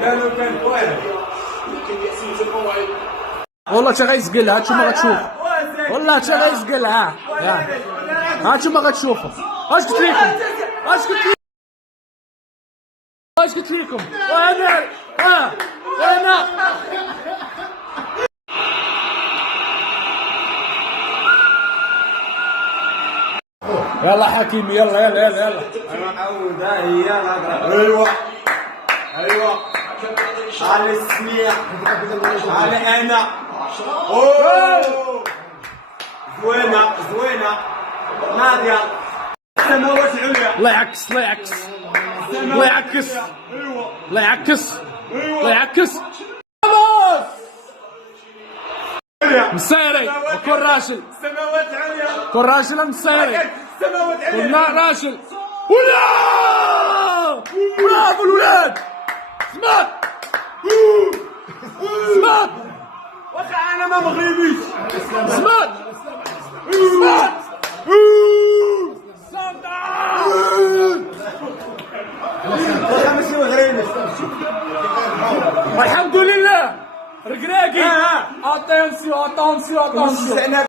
قالوا كان واحد. والله تا غيسقلها، هاتشوف ما غتشوف. والله تا غيسقلها. هاتشوف ما غتشوفوا. اش قلت لكم؟ اش قلت لكم؟ اش قلت لكم؟ وانا وانا يلا حكيمي، يلا يلا يلا يلا. انا معود هي الهضره. ايوا على السميع، على انا. اوه زوينه زوينه ناضيه. السماوات العليا. الله يعكس الله يعكس الله يعكس الله يعكس الله يعكس. مسيري كون راشل، السماوات العليا. كون راشل مسيري، السماوات العليا. كون راشل. ولا برافو الولاد. سمعت سمعت واخا انا ما مغربيش. سمعت سمعت واخا ماشي مغربي. الحمد لله. ركراكي. اتونسيون اتونسيون اتونسيون.